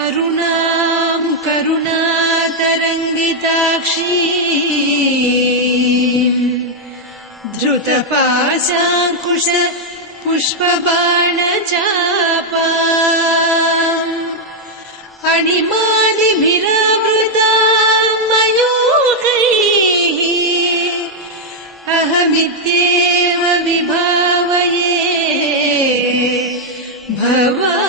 अरुणां करुणातरङ्गिताक्षी धृतपाशाङ्कुश पुष्पबाणचापा अणिमादिभिरावृतां मयूखैः अहमित्येव विभावये भवानी।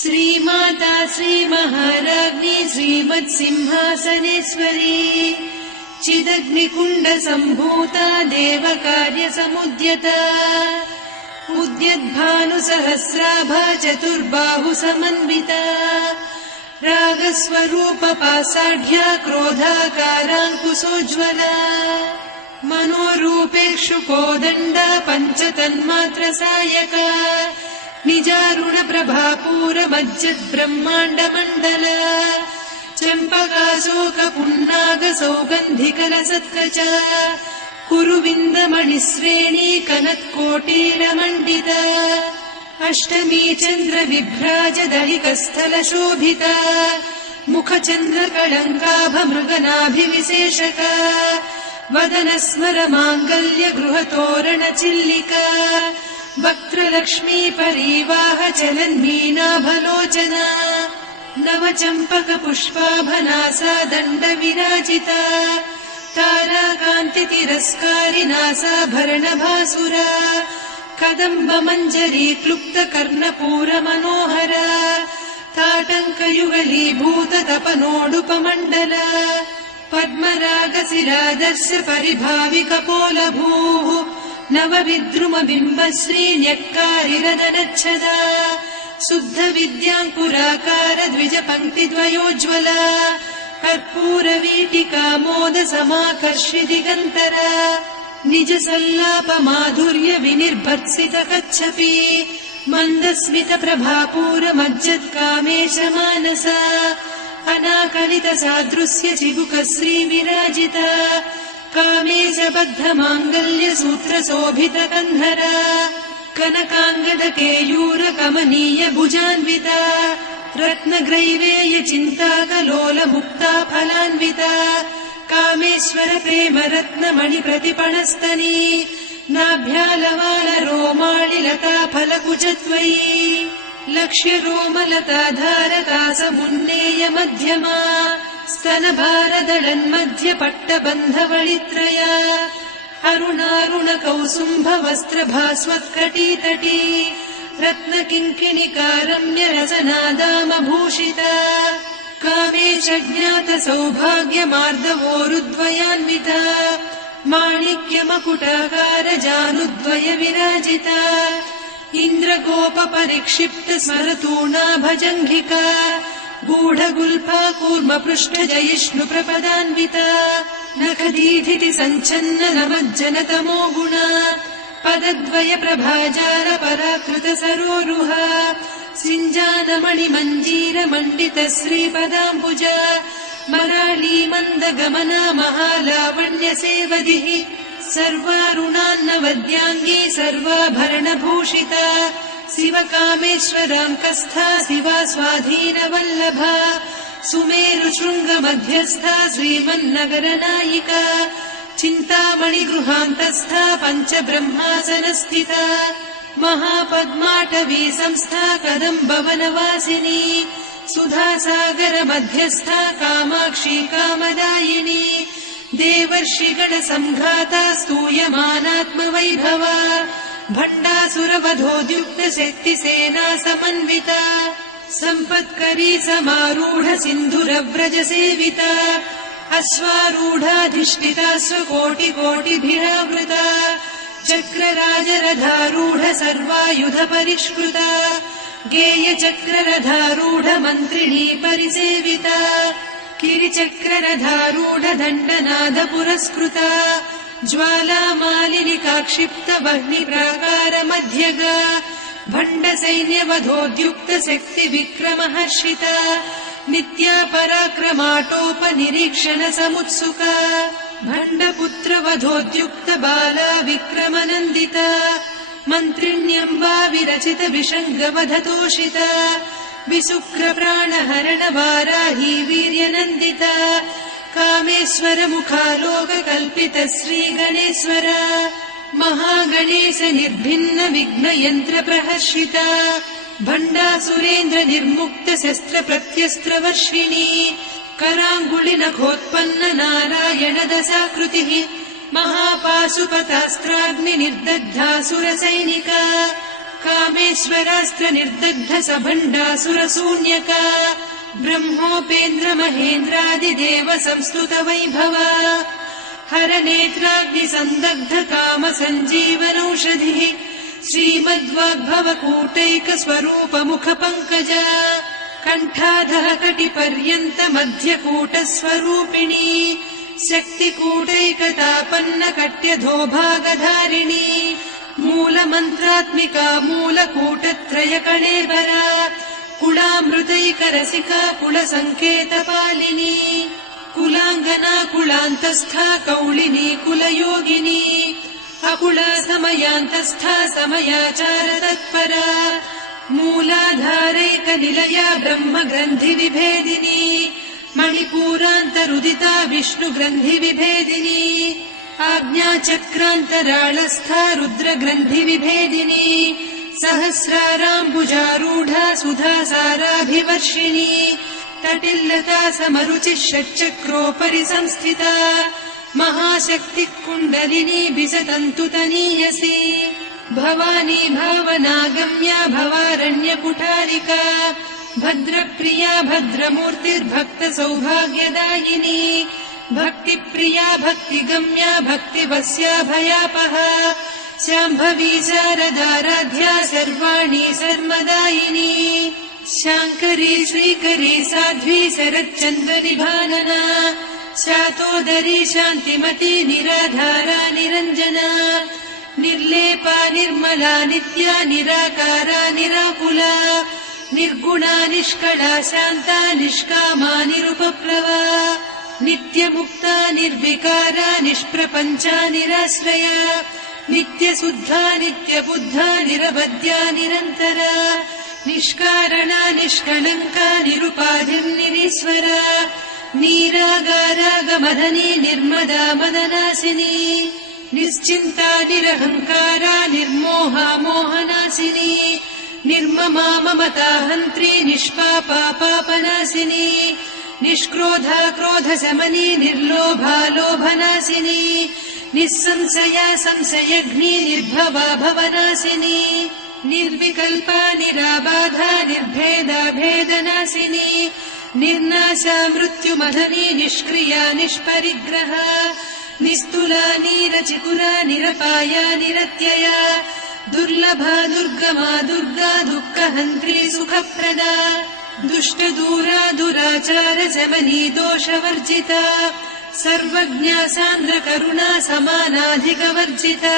श्रीमाता श्रीमहाराज्ञी श्रीमत्सिंहासनेश्वरी चिदग्निकुण्डसम्भूता देवकार्यसमुद्यता उद्यद्भानुसहस्राभा चतुर्बाहुसमन्विता रागस्वरूपपासाढ्या क्रोधाकाराङ्कुशोज्ज्वला मनोरूपेक्षुकोदण्डा पञ्चतन्मात्रसायका निजारुणप्रभापूरमज्जद्ब्रह्माण्डमण्डला चम्पकाशोकपुन्नागसौगन्धिकलसत्कचा कुरुविन्दमणिश्रेणी कनत्कोटीरमण्डिता अष्टमी चन्द्रविभ्राजदलिकस्थलशोभिता मुखचन्द्रकलङ्काभमृगनाभिविशेषका वदनस्मरमाङ्गल्यगृहतोरणचिल्लिका वक्त्रलक्ष्मी परिवाह चलन्मीनाभलोचना नवचम्पकपुष्पाभनासा दण्डविराजिता ताराकान्तितिरस्कारिनासाभरणभासुरा कदम्बमञ्जरी क्लुप्तकर्णपूरमनोहरा ताटङ्कयुगलीभूततपनोडुपमण्डला पद्मरागशिरादर्श परिभाविकपोलभूः नवविद्रुमबिम्बश्रीन्यक्कारिरदनच्छदा शुद्धविद्याङ्कुराकार द्विजपङ्क्तिद्वयोज्ज्वला कर्पूरवीटिकामोदसमाकर्षि दिगन्तरा निजसल्लापमाधुर्य विनिर्भर्त्सितकच्छपि मन्दस्मितप्रभापूरमज्जत्कामेशमानसा अनाकलितसादृश्य चिबुकश्रीविराजिता कामेशबद्धमाङ्गल्यसूत्रशोभितकन्धरा कनकाङ्गदकेयूरकमनीय भुजान्विता रत्नग्रैवेयचिन्ताकलोलमुक्ता फलान्विता कामेश्वर प्रेमरत्नमणिप्रतिपणस्तनी नाभ्यालवालरोमाणिलता फलकुचत्वयी लक्ष्यरोमलताधारकासमुन्नेय मध्यमा स्तनभारदळन्मध्यपट्टबन्धवळित्रया अरुणारुणकौसुम्भवस्त्रभास्वत्कटीतटी रत्नकिङ्किणिकारम्यरसनादामभूषिता कामेशज्ञातसौभाग्यमार्दवोरुद्वयान्विता माणिक्यमकुटाकारजानुद्वय विराजिता इन्द्रगोपपरिक्षिप्तस्मरतूणाभजङ्घिका गूढगुल्फा कूर्मपृष्ठजयिष्णुप्रपदान्विता नखदीधिति सञ्छन्न नमज्जनतमो गुणा पदद्वय प्रभाजाल पराकृत सरोरुहा सिञ्जानमणिमञ्जीरमण्डित श्रीपदाम्बुजा मराळी मन्दगमना महालावण्यसेवदिः सर्वारुणान्नवद्याङ्गी सर्वाभरणभूषिता शिवकामेश्वराङ्कस्था शिवा स्वाधीनवल्लभा सुमेरुशृङ्गमध्यस्था श्रीमन्नगरनायिका चिन्तामणिगृहान्तस्था पञ्चब्रह्मासनस्थिता महापद्माटवी संस्था कदम्बवनवासिनी सुधासागरमध्यस्था कामाक्षी कामदायिनी देवर्षिगणसङ्घाता स्तूयमानात्मवैभवा भण्डासुरवधोद्युक्तशक्तिसेना समन्विता सम्पत्करी समारूढ सिन्धुरव्रजसेविता अश्वारूढाधिष्ठिता स्वकोटिकोटिभिरावृता चक्रराजरथारूढ सर्वायुध परिष्कृता गेयचक्ररथारूढ मन्त्रिणी परिसेविता किरिचक्ररथारूढ दण्डनाद पुरस्कृता ज्वालामालिनिकाक्षिप्त वह्निप्राकार मध्यगा भण्डसैन्यवधोद्युक्त शक्ति विक्रमहर्षिता नित्या पराक्रमाटोपनिरीक्षण समुत्सुका भण्डपुत्रवधोद्युक्त बाला विक्रमनन्दिता मन्त्रिण्यम्बा विरचित विषङ्गवधतोषिता विशुक्रप्राणहरण वाराही वीर्यनन्दिता कामेश्वर मुखालोककल्पित श्रीगणेश्वर महागणेश निर्भिन्न विघ्नयन्त्र प्रहर्षिता भण्डासुरेन्द्र निर्मुक्त शस्त्र प्रत्यस्त्रवर्षिणी कराङ्गुलि नखोत्पन्न नारायण दशाकृतिः महापाशुपतास्त्राग्नि निर्दग्धासुर सैनिका कामेश्वरास्त्र निर्दग्ध सभण्डासुर शून्यका ब्रह्मोपेन्द्र महेन्द्रादिदेव संस्तुत वैभवा हर नेत्राग्नि सन्दग्ध काम सञ्जीवनौषधिः श्रीमद्वाग्भव कूटैक स्वरूप मुख पङ्कजा कण्ठाधः कटिपर्यन्त मध्यकूट स्वरूपिणी शक्तिकूटैकतापन्न कट्यधोभागधारिणी मूलमन्त्रात्मिका मूलकूटत्रय कळेबरा कुलामृतैकरसिका कुलसङ्केतपालिनी कुलाङ्गना कुलान्तस्था कौलिनी कुलयोगिनी अकुला समयान्तस्था समयाचार तत्परा मूलाधारैकनिलया ब्रह्मग्रन्थि विभेदिनी मणिपूरान्तरुदिता विष्णुग्रन्थि विभेदिनी आज्ञाचक्रान्तराळस्था रुद्रग्रन्थि विभेदिनी सहस्राराम्बुजारूढा सुधासाराभिवर्षिणी तटिल्लता समरुचिः षट्चक्रोपरि संस्थिता महाशक्तिः कुण्डलिनी बिसतन्तुतनीयसी भवानी भावनागम्या भवारण्यकुठारिका भद्रप्रिया भद्रमूर्तिर्भक्त सौभाग्यदायिनी भक्तिप्रिया भक्तिगम्या भक्तिवस्या भयापहा शाम्भवी शारदाराध्या सर्वाणि सर्वदायिनी शाङ्करी श्रीकरी साध्वी शरच्चन्द्रनिभानना शातोदरी शान्तिमती निराधारा निरञ्जना निर्लेपा निर्मला नित्या निराकारा निराकुला निर्गुणा निष्कला शान्ता निष्कामा निरुपप्लवा नित्यमुक्ता निर्विकारा निष्प्रपञ्चा निराश्रया नित्यशुद्धा नित्यबुद्धा निरवद्या निरन्तरा निष्कारणा निष्कलङ्का निरुपाधिर्निरीश्वरा नीरागारागमदनी निर्मदा मदनासिनी निश्चिन्ता निरहङ्कारा निर्मोहा मोहनासिनी निर्ममा ममता हन्त्री निष्पापा पापनासिनी निष्क्रोधा क्रोधशमनी निर्लोभा लोभनासिनी निस्संशया संशयघ्नी निर्भवा भवनासिनी निर्विकल्पा निराबाधा निर्भेदा भेदनासिनी निर्नाशा मृत्युमदनी निष्क्रिया निष्परिग्रहा निस्तुला निरचिकुरा निरपाया निरत्यया दुर्लभा दुर्गमा दुर्गा दुःखहन्त्री सुखप्रदा दुष्टदूरा दुराचार शमनी दोषवर्जिता सर्वज्ञा सान्द्रकरुणा समानाधिकवर्जिता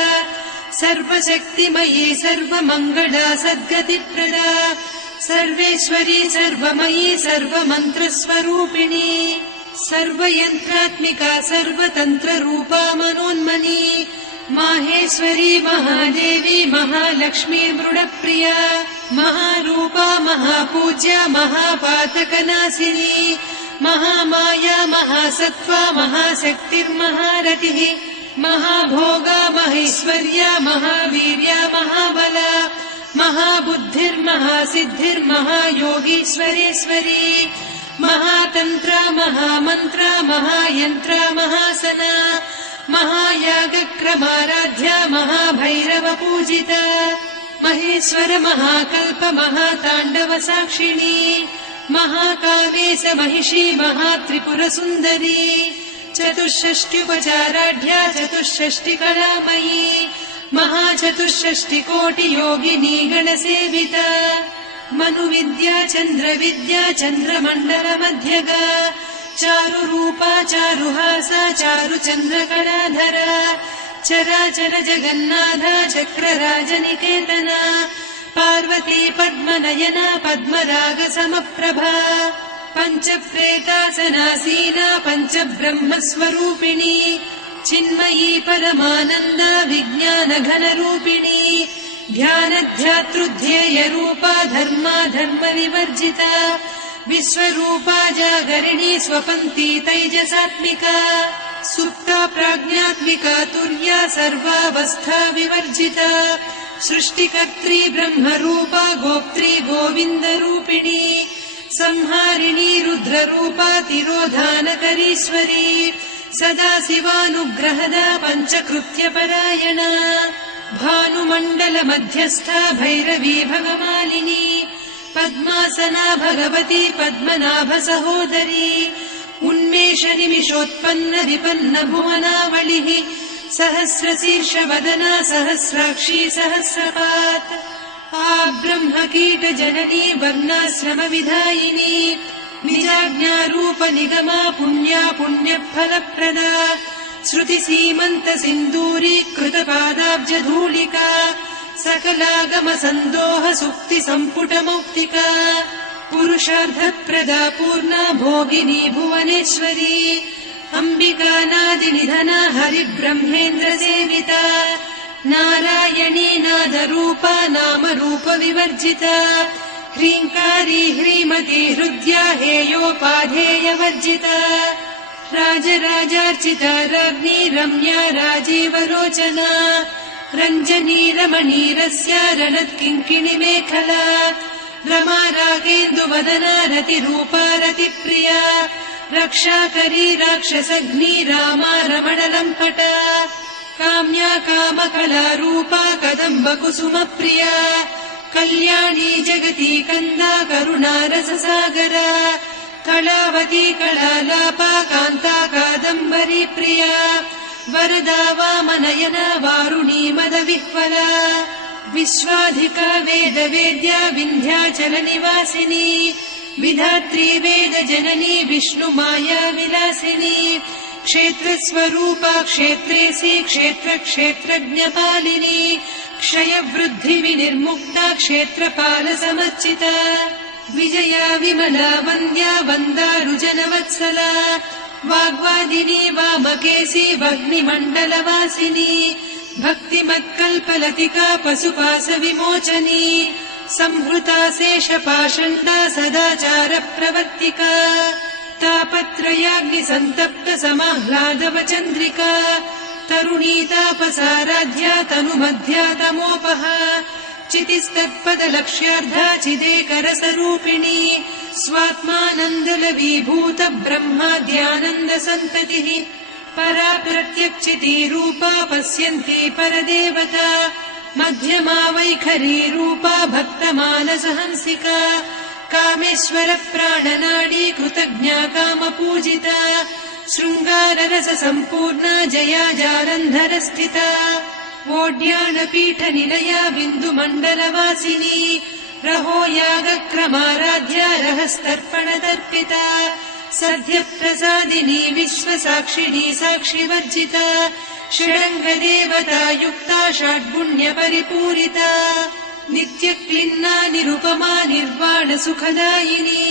सर्वशक्तिमयी सर्वमङ्गला सद्गतिप्रदा सर्वेश्वरी सर्वमयी सर्वमन्त्रस्वरूपिणी सर्वयन्त्रात्मिका सर्वतन्त्ररूपा मनोन्मनी माहेश्वरी महादेवी महालक्ष्मी मृडप्रिया महारूपा महापूज्या महापातकनाशिनी महामाया महासत्त्वा महाशक्तिर्महारतिः महाभोगा महेश्वर्या महावीर्या महाबला महाबुद्धिर्महासिद्धिर्महायोगीश्वरेश्वरी महातन्त्रा महामन्त्रा महायन्त्रा महासना महायागक्रमाराध्या महाभैरवपूजिता महेश्वर महाकल्प महाताण्डव साक्षिणी महाकामेश महिषी महात्रिपुरसुन्दरी चतुष्षष्ट्युपचाराढ्या चतुष्षष्टिकलामयी महाचतुष्षष्टिकोटियोगिनी गणसेविता मनुविद्या चन्द्रविद्या चन्द्रमण्डलमध्यगा चारुरूपा चारुहासा चारुचन्द्रकलाधरा चराचर जगन्नाथा चक्रराजनिकेतना पार्वती पद्मनयना पद्मरागसमप्रभा पञ्चप्रेतासनासीना पञ्चब्रह्मस्वरूपिणी चिन्मयी परमानन्दा विज्ञानघनरूपिणी ध्यानध्यातृध्येयरूपा धर्मा धर्मविवर्जिता विश्वरूपा जागरिणी स्वपन्ती तैजसात्मिका सुप्ता प्राज्ञात्मिका तुर्या सर्वावस्था विवर्जिता सृष्टिकर्त्री ब्रह्मरूपा गोप्त्री गोविन्दरूपिणी संहारिणी रुद्ररूपा तिरोधानकरीश्वरी सदा शिवानुग्रहदा पञ्चकृत्यपरायणा भानुमण्डलमध्यस्था भैरवी भगमालिनी पद्मासना भगवती पद्मनाभसहोदरी उन्मेषनिमिषोत्पन्न विपन्न भुवनावलिः सहस्रशीर्षवदना सहस्राक्षी सहस्रपात् ब्रह्मकीटजननी वर्णाश्रमविधायिनी निजाज्ञारूपनिगमा पुण्या पुण्यफलप्रदा श्रुतिसीमन्तसिन्दूरीकृतपादाब्जधूलिका सकलागमसन्दोह सुक्तिसम्पुटमौक्तिका पुरुषार्थप्रदा पूर्णा भोगिनी भुवनेश्वरी अम्बिकानादिनिधना हरिब्रह्मेन्द्रसेविता नारायणी नादरूपा नामरूपविवर्जिता ह्रीङ्कारी ह्रीमती हृद्या हेयोपाधेयवर्जिता राजराजार्चिता राज्ञी रम्या राजीवलोचना रञ्जनी रमणीरस्या रणत्किङ्किणिमेखला रमा रागेन्दुवदना रतिरूपा रतिप्रिया रक्षाकरी राक्षसग्नी रामा रमणलम्पटा काम्या कामकलारूपा कदम्बकुसुमप्रिया कल्याणी जगती कन्दा करुणारससागरा कलावती कलालापा कान्ता कादम्बरी प्रिया वरदा वामनयना वारुणी मदविह्वला विश्वाधिका वेदवेद्या विन्ध्याचलनिवासिनी विधात्री वेदजननी विष्णुमाया विलासिनी क्षेत्रस्वरूपा क्षेत्रेसी क्षेत्रक्षेत्रज्ञपालिनी क्षयवृद्धिविनिर्मुक्ता क्षेत्रपालसमर्चिता विजया विमला वन्द्या वन्दारुजनवत्सला वाग्वादिनी वामकेशी वह्निमण्डलवासिनी भक्तिमत्कल्पलतिका पशुपाशविमोचनी संहृता शेषपाषण्डा सदाचारप्रवर्तिका तापत्रयाग्निसन्तप्त समाह्लादवचन्द्रिका तरुणी तापसाराध्या तनुमध्या तमोपहा चितिस्तत्पदलक्ष्यार्धा चिदेकरसरूपिणी स्वात्मानन्दलवीभूत ब्रह्माद्यानन्दसन्ततिः परा प्रत्यक्षितीरूपा पश्यन्ती परदेवता मध्यमा वैखरी रूपा भक्तमानसहंसिका कामेश्वर प्राणनाडी कृतज्ञा कामपूजिता शृङ्गाररस सम्पूर्णा जया जालन्धरस्थिता वोड्याणपीठनिलया बिन्दुमण्डलवासिनी रहो यागक्रमाराध्या रहस्तर्पणतर्पिता सद्यप्रसादिनी विश्वसाक्षिणी साक्षिवर्जिता षडङ्गदेवता युक्ता षड्गुण्यपरिपूरिता नित्यक्लिन्ना निरुपमा निर्वाणसुखदायिनी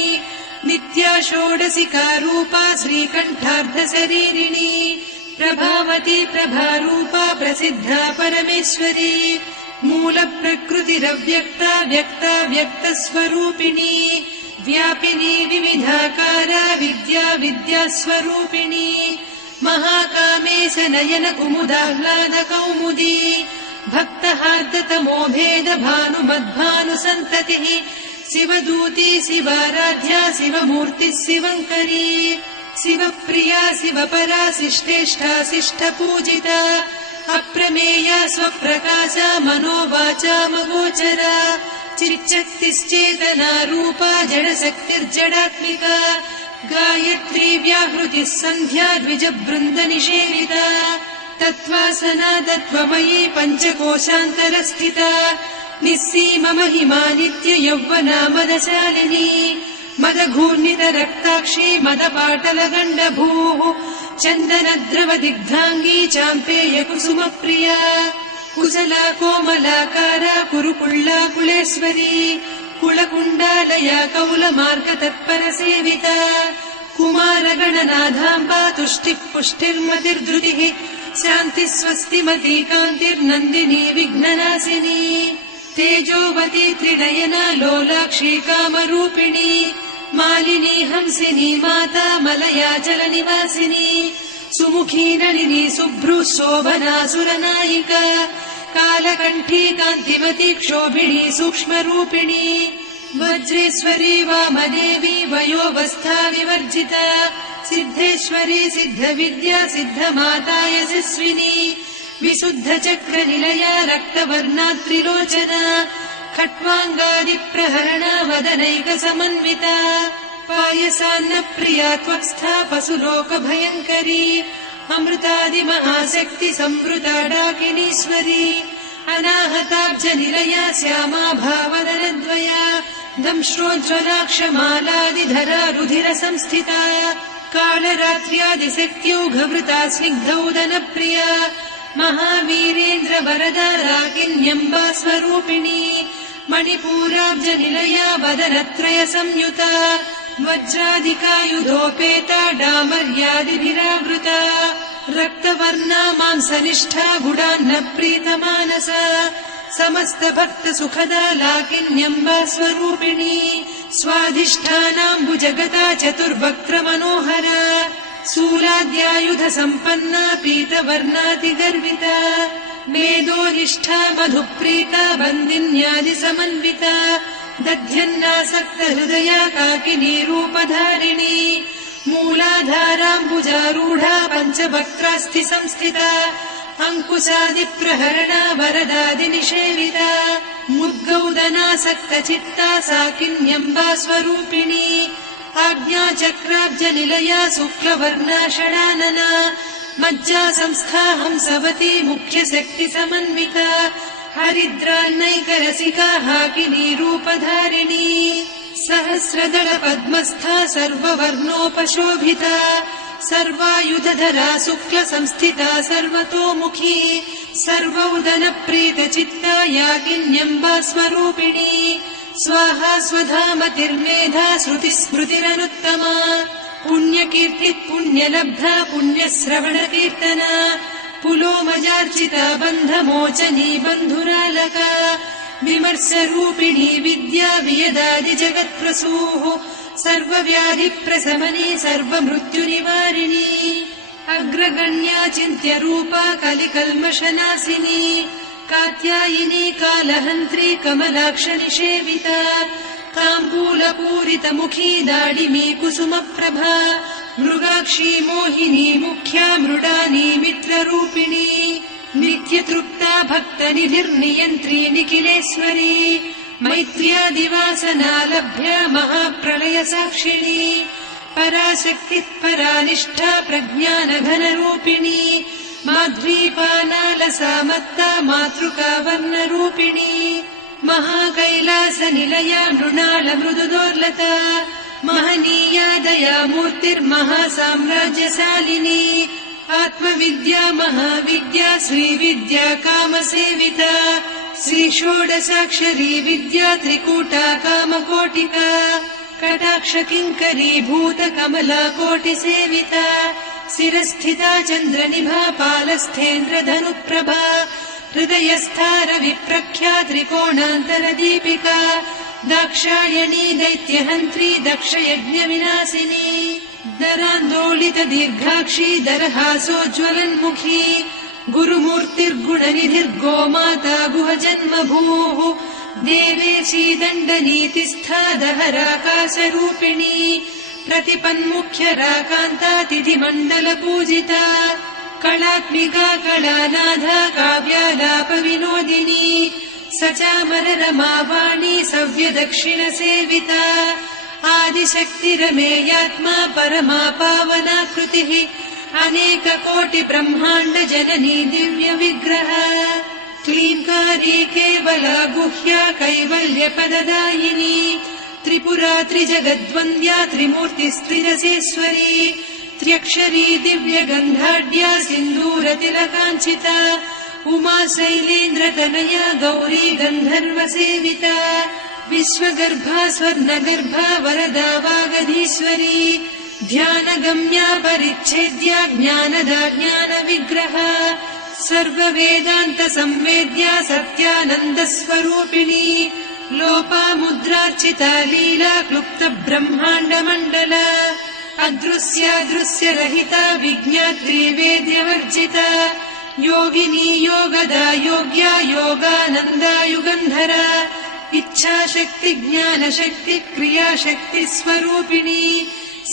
नित्या षोडशिका रूपा श्रीकण्ठार्धशरीरिणी प्रभावती प्रभारूपा प्रसिद्धा परमेश्वरी मूलप्रकृतिरव्यक्ता व्यक्ता व्यक्तस्वरूपिणी व्यापिनी विविधाकारा विद्या विद्यास्वरूपिणी महाकामेश नयन कुमुदाह्लाद कौमुदी भक्तहार्दतमो भेद भानुमद्भानुसन्ततिः शिवदूती शिवाराध्या शिवमूर्तिः शिवङ्करी शिवप्रिया शिवपरा शिष्टेष्ठा शिष्टपूजिता अप्रमेया स्वप्रकाशा मनोवाचामगोचरा चिच्चक्तिश्चेतना रूपा जडशक्तिर्जडात्मिका गायत्री व्याहृतिः सन्ध्या द्विजबृन्दनिषेविता तत्त्वासना तत्त्वमयी पञ्चकोशान्तरस्थिता निस्सीम महिमा नित्य यौवना मदशालिनी मदघूर्णितरक्ताक्षी मदपाटलगण्डभूः चन्दनद्रवदिग्धाङ्गी चाम्पेय कुसुमप्रिया कुशला कोमलाकारा कुरुकुल्ला कुलेश्वरी कुलकुण्डालया कौलमार्गतत्परसेविता कुमारगणनाथाम्बा तुष्टिः पुष्टिर्मतिर्धृतिः शान्तिः स्वस्तिमती कान्तिर्नन्दिनी विघ्ननाशिनी तेजोवती त्रिनयना लोलाक्षी कामरूपिणी मालिनी हंसिनी माता मलयाचलनिवासिनी सुमुखी नलिनी शुभ्रू शोभना सुरनायिका कालकण्ठी कान्तिमती क्षोभिणी सूक्ष्मरूपिणी वज्रेश्वरी वामदेवी वयोवस्था विवर्जिता सिद्धेश्वरी सिद्धविद्या सिद्धमाता यशस्विनी विशुद्धचक्रनिलया रक्तवर्णा त्रिलोचना खट्वाङ्गादिप्रहरणा वदनैकसमन्विता पायसान्नप्रिया त्वक्स्था पशुलोकभयङ्करी अमृतादिमहाशक्ति संवृता डाकिनीश्वरी अनाहताब्जनिलया श्यामा भावदनद्वया दंश्रोज्ज्वलाक्षमालादिधरा रुधिरसंस्थिता कालरात्र्यादिशक्त्योघवृता स्निग्धौदनप्रिया महावीरेन्द्रवरदा राकिन्यम्बा स्वरूपिणी मणिपूराब्जनिलया वदनत्रय संयुता वज्रादिकायुधोपेता डामर्यादिभिरावृता रक्तवर्णा मांसनिष्ठा गुडान्नप्रीतमानसा समस्तभक्तसुखदा लाकिन्यम्बा स्वरूपिणी स्वाधिष्ठानाम्बुजगता चतुर्वक्त्रमनोहरा शूलाद्यायुधसम्पन्ना पीतवर्णातिगर्विता मेदोनिष्ठा मधुप्रीता बन्दिन्यादिसमन्विता दध्यन्नासक्तहृदया काकिनी रूपधारिणी मूलाधाराम्बुजारूढा पञ्चवक्त्रास्थि संस्थिता अङ्कुशादिप्रहरणा वरदादिनिषेविता मुद्गौदनासक्तचित्ता साकिन्यम्बा स्वरूपिणी आज्ञाचक्राब्जनिलया शुक्लवर्णा षडानना मज्जा संस्था हंसवती मुख्यशक्तिसमन्विता हरिद्रान्नैकरसिका हाकिनी रूपधारिणी सहस्रदलपद्मस्था सर्ववर्णोपशोभिता सर्वायुधधरा शुक्लसंस्थिता सर्वतोमुखी सर्वौदनप्रीतचित्ता याकिन्यम्बा स्वरूपिणी स्वाहा स्वधामतिर्मेधा श्रुतिस्मृतिरनुत्तमा पुण्यकीर्तिः पुण्यलब्धा पुण्यश्रवणकीर्तना पुलोमजार्चिता बन्धमोचनी बन्धुरालका विमर्शरूपिणी विद्या वियदादिजगत्प्रसूः सर्वव्याधिप्रशमनी सर्वमृत्युनिवारिणी अग्रगण्या चिन्त्यरूपा कलिकल्मषनाशिनी कात्यायिनी कालहन्त्री कमलाक्षनिषेविता ताम्बूलपूरितमुखी दाडिमी कुसुमप्रभा मृगाक्षी मोहिनी मुख्या मृडानी मित्ररूपिणी नित्यतृप्ता भक्तनिधिर्नियन्त्री निखिलेश्वरी मैत्र्यादिवासना लभ्या महाप्रलयसाक्षिणी पराशक्तिः परानिष्ठा प्रज्ञानघनरूपिणी माध्वीपानालसामत्ता मातृका वर्णरूपिणी महाकैलासनिलया मृणालमृदुदोर्लता महनीया दयामूर्तिर्महासाम्राज्यशालिनी आत्मविद्या महाविद्या श्रीविद्या कामसेविता श्रीषोडशाक्षरी विद्या त्रिकूटा कामकोटिका कटाक्षकिङ्करी भूतकमला कोटिसेविता शिरस्थिता चन्द्रनिभा पालस्थेन्द्रधनुप्रभा हृदयस्था रविप्रख्या त्रिकोणान्तरदीपिका दाक्षायणी दैत्यहन्त्री दक्षयज्ञविनाशिनी दरान्दोलितदीर्घाक्षी दरहासोज्ज्वलन्मुखी गुरुमूर्तिर्गुणनिधिर्गोमाता गुहजन्मभूः देवेशी दण्डनीतिस्था दहराकाशरूपिणी प्रतिपन्मुख्यराकान्ता तिथिमण्डलपूजिता कलात्मिका कलानाथा काव्यालापविनोदिनी सचामररमावाणी सव्यदक्षिणसेविता आदिशक्तिरमेयात्मा परमा पावनाकृतिः अनेककोटिब्रह्माण्डजननी दिव्यविग्रह क्लीङ्कारी केवला गुह्या कैवल्यपददायिनी त्रिपुरा त्रिजगद्वन्द्या त्रिमूर्तिस्त्रिरसेश्वरी त्र्यक्षरी दिव्यगन्धाढ्या सिन्दूरतिलकाञ्चिता उमा शैलेन्द्रतनया गौरी गन्धर्वसेविता विश्वगर्भा स्वर्णगर्भा वरदा वागधीश्वरी ध्यानगम्या परिच्छेद्या ज्ञानदा ज्ञानविग्रहा सर्ववेदान्त संवेद्या सत्यानन्दस्वरूपिणी लोपामुद्रार्चिता लीला क्लुप्त ब्रह्माण्डमण्डला अदृश्यादृश्यरहिता विज्ञात्री वेद्यवर्जिता योगिनी योगदा योग्या योगानन्दा युगन्धरा इच्छाशक्ति ज्ञानशक्ति क्रियाशक्ति स्वरूपिणी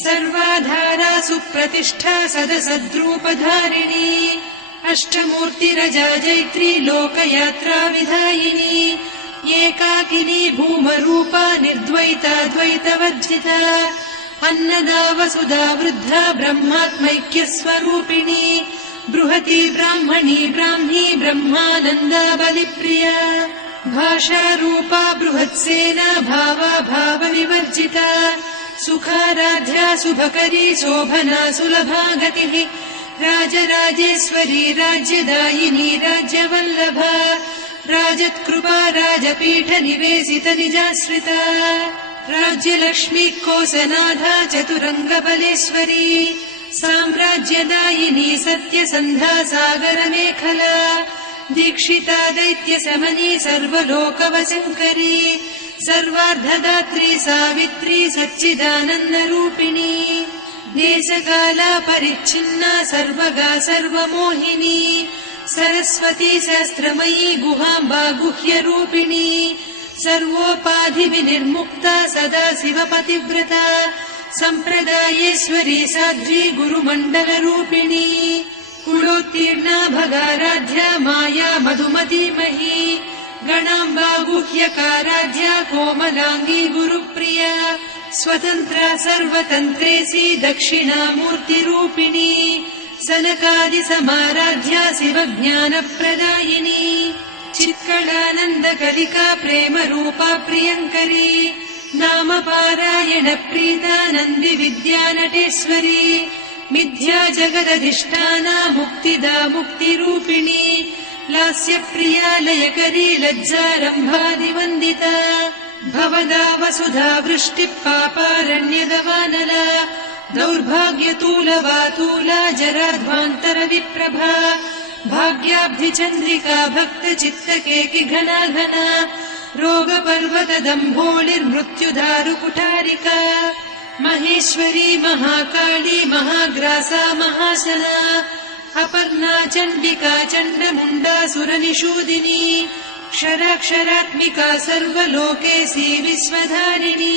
सर्वाधारा सुप्रतिष्ठा सदसद्रूपधारिणी अष्टमूर्तिरजा जैत्री लोकयात्रा विधायिनी एकाकिनी भूमरूपा निर्द्वैता द्वैतवर्जिता अन्नदा वसुधा वृद्धा ब्रह्मात्मैक्यस्वरूपिणी बृहती ब्राह्मणी ब्राह्मी ब्रह्मानन्दा बलिप्रिया भाषारूपा बृहत्सेना भावा भावविवर्जिता सुखाराध्या शुभकरी शोभना सुलभा गतिः राजराजेश्वरी राज्यदायिनी राज्यवल्लभा राजत्कृपा राजपीठ निवेशित निजाश्रिता राज्यलक्ष्मी कोसनाधा चतुरङ्गबलेश्वरी साम्राज्यदायिनी सत्यसन्धा सागरमेखला दीक्षिता दैत्यशमनी सर्वलोकवशङ्करी सर्वार्धदात्री सावित्री सच्चिदानन्दरूपिणी देशकाला परिच्छिन्ना सर्वगा सर्वमोहिनी सरस्वती शास्त्रमयी गुहाम्बा गुह्यरूपिणी सर्वोपाधिविनिर्मुक्ता सदा शिवपतिव्रता सम्प्रदायेश्वरी साध्वी गुरुमण्डलरूपिणी कुलोत्तीर्णा भगाराध्या माया मधुमतीमही गणाम्बा गुह्यकाराध्या कोमलाङ्गी गुरुप्रिया स्वतन्त्रा सर्वतन्त्रेसी दक्षिणामूर्तिरूपिणी सनकादिसमाराध्या शिवज्ञानप्रदायिनी चित्कलानन्दकलिका प्रेमरूपा प्रियङ्करी नामपारायण प्रीता नन्दिविद्यानटेश्वरी मिथ्या जगदधिष्ठाना मुक्तिदा मुक्तिरूपिणी लास्यप्रिया लयकरी लज्जारम्भादिवन्दिता भवदा वसुधा वृष्टिः पापारण्यदवानला दौर्भाग्यतूलवातूला जराध्वान्तरविप्रभा भाग्याब्धिचन्द्रिका भक्तचित्तकेकि घना घना रोगपर्वतदम्भोळिर्मृत्युदारुकुठारिका महेश्वरी महाकाली महाग्रासा महाशना अपर्णा चण्डिका चण्डमुण्डा सुरनिषूदिनी क्षराक्षरात्मिका सर्वलोकेशी विश्वधारिणी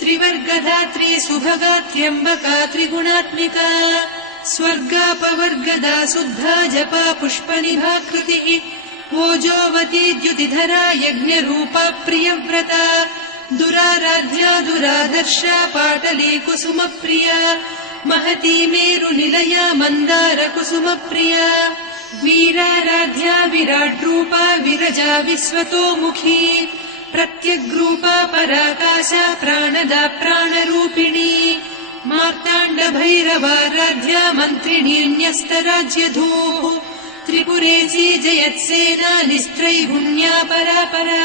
त्रिवर्गधात्री सुभगा त्र्यम्बका त्रिगुणात्मिका स्वर्गापवर्गदा शुद्धा जपा पुष्पनिभाकृतिः ओजोवती द्युतिधरा यज्ञरूपा प्रियव्रता दुराराध्या दुरादर्शा पाटली कुसुमप्रिया महती मेरुनिलया मन्दार कुसुमप्रिया वीराराध्या विराड्रूपा विरजा विश्वतोमुखी प्रत्यग्रूपा पराकाशा प्राणदा प्राणरूपिणी मार्ताण्ड भैरवाराध्या मन्त्रिणीन्यस्तराज्यधूः त्रिपुरेशी जयत्सेना निस्त्रैगुण्या परापरा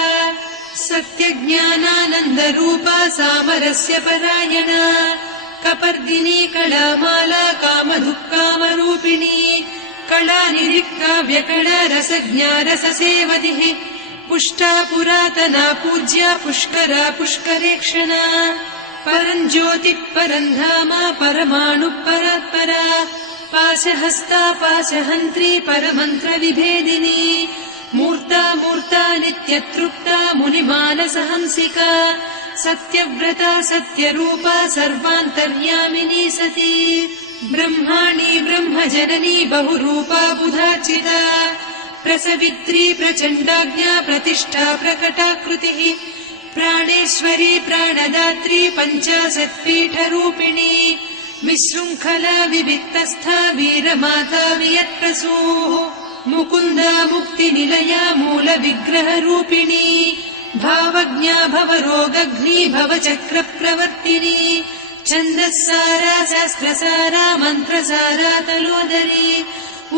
सत्यज्ञानानन्दरूपा सामरस्य परायणा कपर्दिनी कलामाला कामधुक्कामरूपिणी कलानिधिकाव्यकला रसज्ञा रससेवधिः पुष्टा पुरातना पूज्या पुष्करा पुष्करेक्षणा परञ्ज्योतिः परन्धामा परमाणुः परात्परा पाशहस्ता पाशहन्त्री परमन्त्रविभेदिनी मूर्ता मूर्ता नित्यतृप्ता मुनिमानसहंसिका सत्यव्रता सत्यरूपा सर्वान्तर्यामिनी सती ब्रह्माणी ब्रह्मजननी बहुरूपा बुधार्चिता प्रसवित्री प्रचण्डाज्ञा प्रतिष्ठा प्रकटाकृतिः प्राणेश्वरी प्राणदात्री पञ्चाशत्पीठरूपिणी विशृङ्खला विविक्तस्था वीरमाता वियत्प्रसूः मुकुन्दा मुक्तिनिलया मूलविग्रहरूपिणी भावज्ञा भवरोगघ्नी भवचक्रप्रवर्तिनी छन्दस्सारा शास्त्रसारा मन्त्रसारा तलोदरी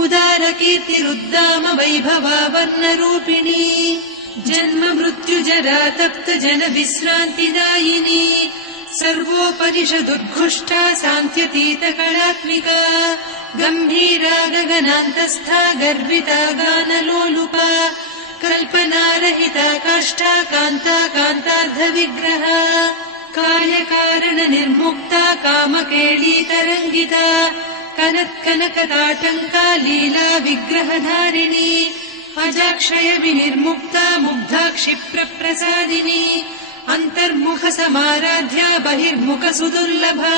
उदारकीर्तिरुद्दाम वैभवा वर्णरूपिणी जन्म मृत्यु जरा तप्त जन विश्रान्तिदायिनी सर्वोपनिषदुद्घुष्टा सान्त्यतीत कलात्मिका गम्भीरा गगनान्तस्था गर्विता गानलोलुपा कल्पनारहिता काष्ठा कान्ता कान्तार्धविग्रहा कायकारण निर्मुक्ता कामकेळी तरङ्गिता कनत्कनकताटङ्का लीला विग्रहधारिणी अजाक्षय विनिर्मुक्ता मुग्धा क्षिप्रप्रसादिनी अन्तर्मुख समाराध्या बहिर्मुख सुदुर्लभा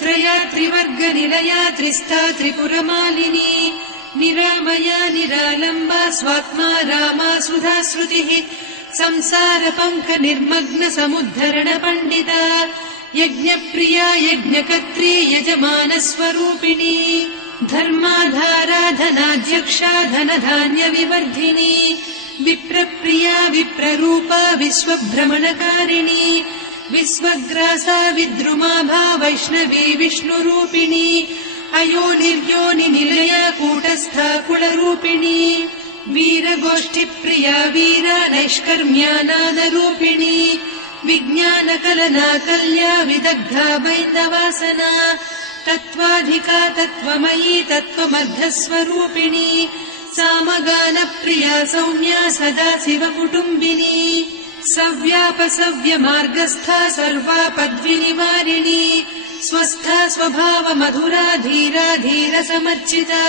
त्रया त्रिवर्गनिलया त्रिस्था त्रिपुरमालिनी निरामया निरालम्बा स्वात्मा रामा सुधा श्रुतिः संसार पङ्क निर्मग्न समुद्धरण पण्डिता यज्ञप्रिया यज्ञकर्त्री यजमान स्वरूपिणी धर्माधारा धनाध्यक्षा धनधान्य विवर्धिनी विप्रप्रिया विप्ररूपा विश्वभ्रमणकारिणी विश्वग्रासा विद्रुमाभा वैष्णवी विष्णुरूपिणी अयोनिर्योनि निलया कूटस्था कुलरूपिणी वीरगोष्ठिप्रिया वीरा नैष्कर्म्यानादरूपिणी विज्ञानकलना कल्या विदग्धा बैन्दवासना तत्त्वाधिका तत्त्वमयी तत्त्वमर्धस्वरूपिणी सामगानप्रिया सौम्या सदा शिवकुटुम्बिनी सव्यापसव्यमार्गस्था सर्वापद्विनिवारिणी स्वस्था स्वभाव मधुरा धीरा धीर समर्चिता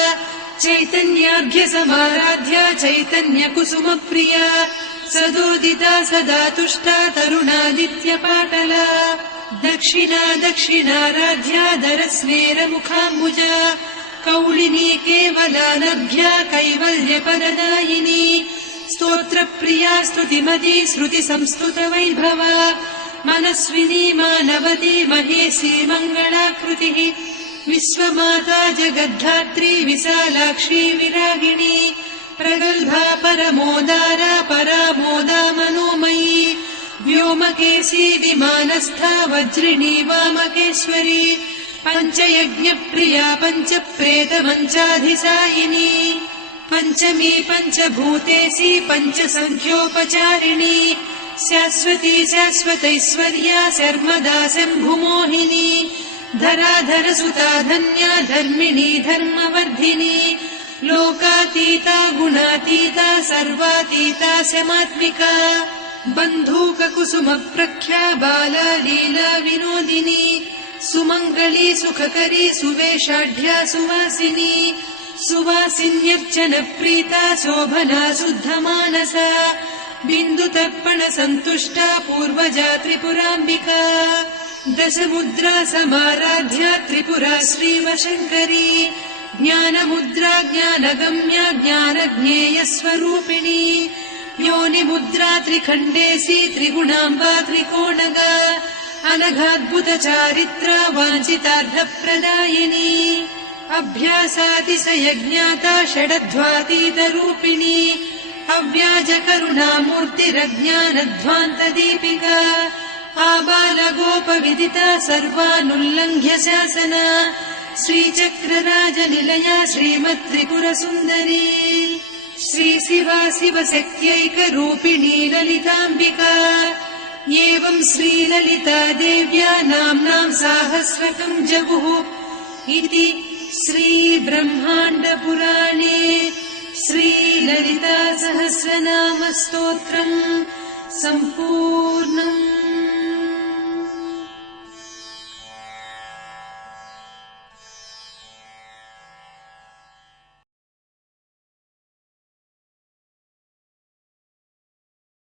चैतन्यार्घ्य समाराध्या चैतन्य कुसुम प्रिया सदोदिता सदा तुष्टा तरुणादित्य पाटला दक्षिणा दक्षिणाराध्या दरस्मेर मुखाम्बुजा कौलिनी केवलानभ्या कैवल्यपरदायिनी स्तोत्रप्रिया स्तुतिमती श्रुति संस्तुत वैभवा मनस्विनी मानवती महेशी मङ्गलाकृतिः विश्वमाता जगद्धात्री विशालाक्षी विरागिणी प्रगल्भा परमोदारा परामोदा मनोमयी व्योमकेशी विमानस्था वज्रिणी वामकेश्वरी पञ्चयज्ञप्रिया पञ्चप्रेतमञ्चाधिसायिनी पञ्चमी पञ्चभूतेशी पञ्चसङ्ख्योपचारिणी शाश्वती शाश्वतैश्वर्या शर्मदा शम्भुमोहिनी धराधरसुता धन्या धर्मिणी धर्मवर्धिनी लोकातीता गुणातीता सर्वातीता शमात्मिका बन्धूककुसुमप्रख्या बाला लीला विनोदिनी सुमङ्गली सुखकरी सुवेशाढ्या सुवासिनी सुवासिन्यर्चनप्रीता शोभना शुद्धमानसा बिन्दुतर्पण सन्तुष्टा पूर्वजा त्रिपुराम्बिका दशमुद्रा समाराध्या त्रिपुरा श्रीवशङ्करी ज्ञानमुद्रा ज्ञानगम्या ज्ञानज्ञेयस्वरूपिणी योनिमुद्रा त्रिखण्डेशी त्रिगुणाम्बा त्रिकोणगा अनघाद्भुतचारित्रा वाञ्छितार्थप्रदायिनी अभ्यासातिशयज्ञाता षडध्वातीतरूपिणी अव्याजकरुणामूर्तिरज्ञानध्वान्तदीपिका आबालगोपविदिता सर्वानुल्लङ्घ्य शासना श्रीचक्रराजनिलया श्रीमत्त्रिपुरसुन्दरी श्रीशिवा शिवशक्त्यैकरूपिणी ललिताम्बिका एवं श्रीललिता देव्या नाम्नां साहस्रकं जगुः इति श्रीब्रह्माण्डपुराणे श्रीललिता सहस्रनामस्तोत्रम् सम्पूर्णम्।